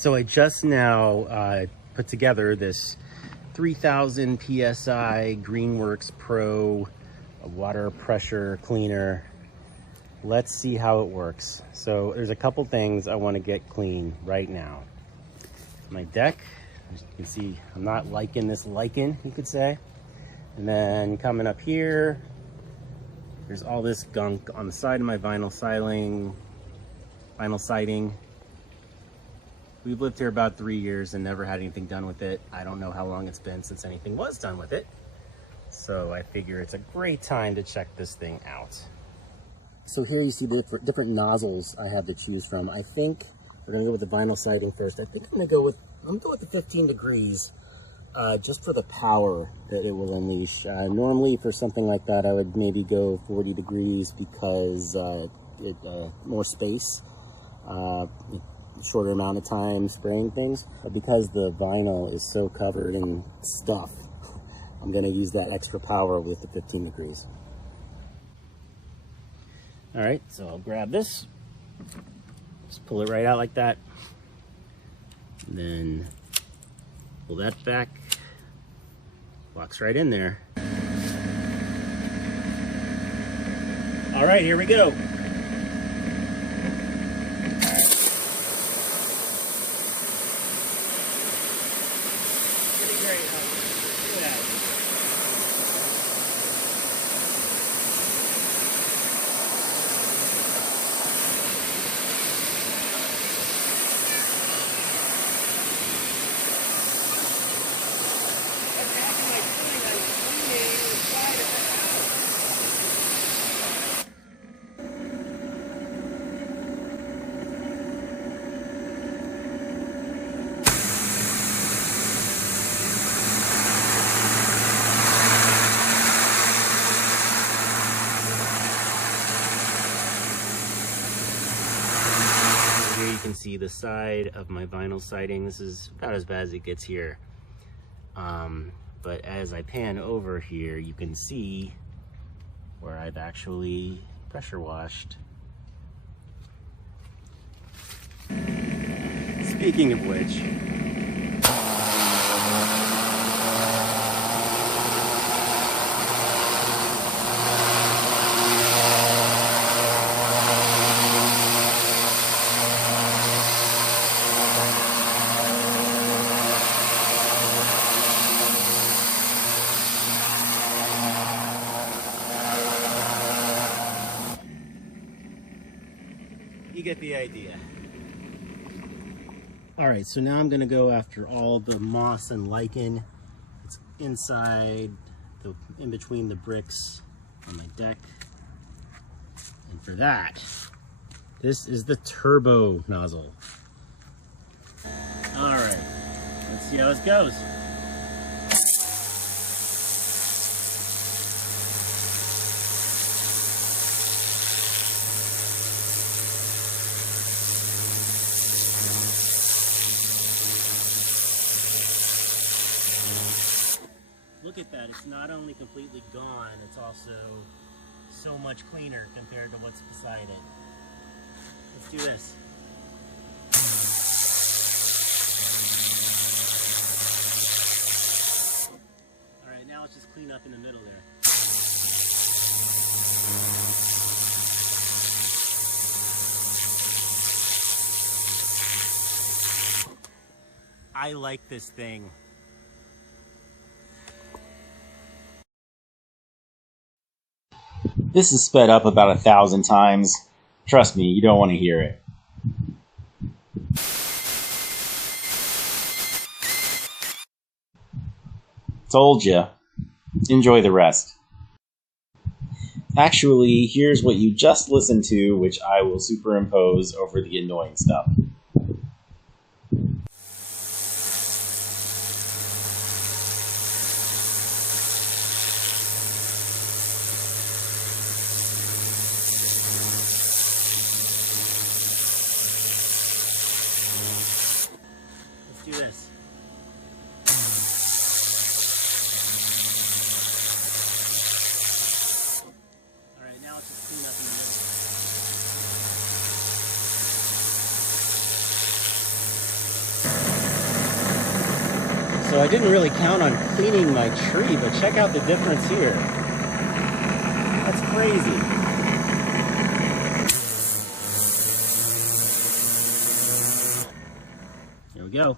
So I just now put together this 3000 PSI Greenworks Pro water pressure cleaner. Let's see how it works. So there's a couple things I want to get clean right now. My deck, as you can see, I'm not liking this lichen, you could say. And then coming up here, there's all this gunk on the side of my vinyl siding. We've lived here about 3 years and never had anything done with it. I don't know how long it's been since anything was done with it. So I figure it's a great time to check this thing out. So here you see the different nozzles I have to choose from. I think we're gonna go with the vinyl siding first. I think I'm gonna go with the 15 degrees, just for the power that it will unleash. Normally for something like that, I would maybe go 40 degrees because more space, shorter amount of time spraying things. But because the vinyl is so covered in stuff, I'm gonna use that extra power with the 15 degrees. All right, so I'll grab this, just pull it right out like that, and then pull that back, locks right in there. All right, here we go. Pretty great, huh? Look at that. Here you can see the side of my vinyl siding. This is about as bad as it gets here. But as I pan over here, you can see where I've actually pressure washed. Speaking of which, you get the idea. All right, so now I'm gonna go after all the moss and lichen. It's inside, in between the bricks on my deck. And for that, this is the turbo nozzle. All right, let's see how this goes. Look at that, it's not only completely gone, it's also so much cleaner compared to what's beside it. Let's do this. All right, now let's just clean up in the middle there. I like this thing. This is sped up about 1,000 times. Trust me, you don't want to hear it. Told ya. Enjoy the rest. Actually, here's what you just listened to, which I will superimpose over the annoying stuff. Let's do this. All right, now let's just clean up in the middle. So I didn't really count on cleaning my tree, but check out the difference here. That's crazy. Here we go.